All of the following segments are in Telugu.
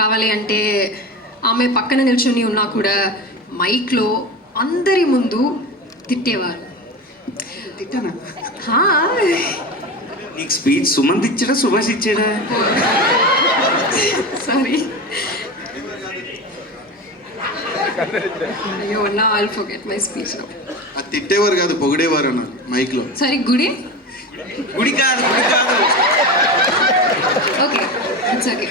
రావాలి అంటే ఆమె పక్కన నిల్చొని ఉన్నా కూడా మైక్లో అందరి ముందు తిట్టేవారు. తిట్టానా? హా, నీకు స్పీచ్ సుమంత్ ఇచ్చాడా సుభాష్ ఇచ్చాడా? సారీ, అయ్యో నా I'll forget my speech now. అది తిట్టేవారు కాదు, పొగిడేవారు అన్న మైక్లో. సారీ, గుడి. గుడి కాదు. Okay, it's okay.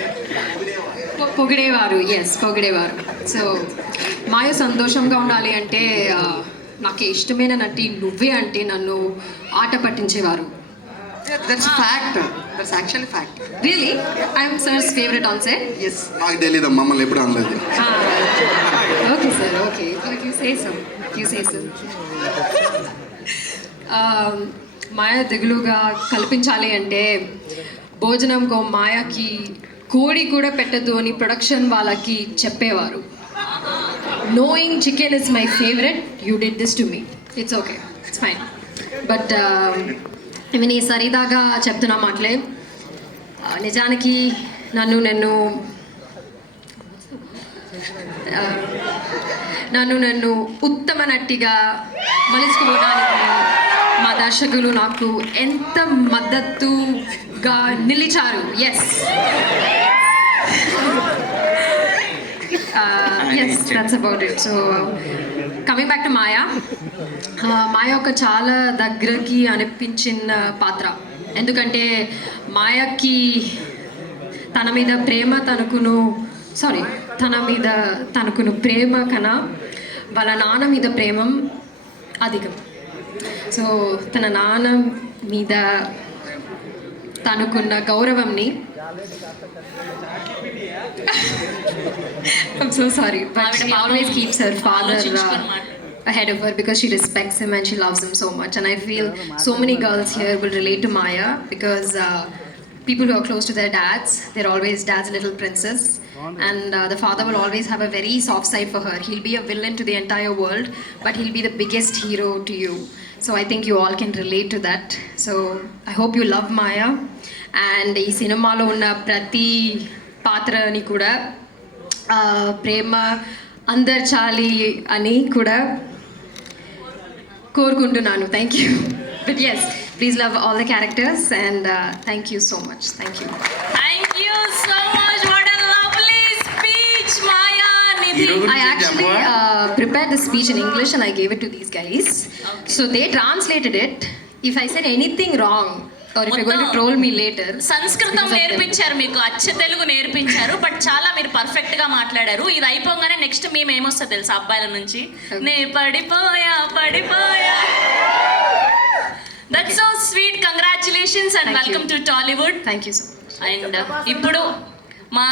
పొగిడేవారు, ఎస్ పొగిడేవారు. సో మాయ సంతోషంగా ఉండాలి అంటే నాకు ఇష్టమైన నటి నువ్వే అంటే నన్ను ఆట పట్టించేవారు. That's fact. That's actually fact. Really I'm sir's favourite on set. Yes. నాకు తెలియదు, మమ్మల్ని ఎప్పుడు అనలేదు. Okay sir, okay, you say so. Maya దిగులుగా కల్పించాలి అంటే భోజనంకో మాయకి కోడి కూడా పెట్టద్దు అని ప్రొడక్షన్ వాళ్ళకి చెప్పేవారు. Knowing chicken is my favourite, you did this to me. It's okay, it's fine. But నేను సరిదాగా చెప్తున్నా మాటలే. నిజానికి నన్ను ఉత్తమ నటిగా మలుచుకోవడానికి మా దర్శకులు నాకు ఎంత మద్దతుగా నిలిచారు. Yes, that's about it. So coming back to Maya. Maya ఒక చాలా దగ్గరకి అనిపించిన పాత్ర. ఎందుకంటే మాయకి తన మీద ప్రేమ కన్నా వాళ్ళ నాన్న మీద ప్రేమ అధికం. సో తన నాన్న మీద తనకున్న గౌరవంని I'm so sorry, but she always keeps her father ahead of her because she respects him and she loves him so much. And I feel so many girls here will relate to Maya because people who are close to their dads, they're always dad's little princess. And the father will always have a very soft side for her. He'll be a villain to the entire world, but he'll be the biggest hero to you. So I think you all can relate to that. So I hope you love Maya. And ee cinema lo unna prati పాత్రని కూడా ప్రేమ అందర్చాలి అని కూడా కోరుకుంటున్నాను. Thank you. But yes, please love all the characters and thank you so much. Thank you so much. What a lovely speech Maya Nidhi. I actually prepared the speech in English and I gave it to these guys. Okay. So they translated it. If I said anything wrong or if you're going to troll me later, సంస్కృతం నేర్పించారు మీకు, అచ్చ తెలుగు నేర్పించారు, బట్ చాలా మీరు పర్ఫెక్ట్ గా మాట్లాడారు. ఇది అయిపోగానే నెక్స్ట్ మేము ఏమొస్తా తెలుసా అబ్బాయిల నుంచి, నే పడిపోయా. That's so sweet. Congratulations and welcome to Tollywood. thank you so much. And ఇప్పుడు మా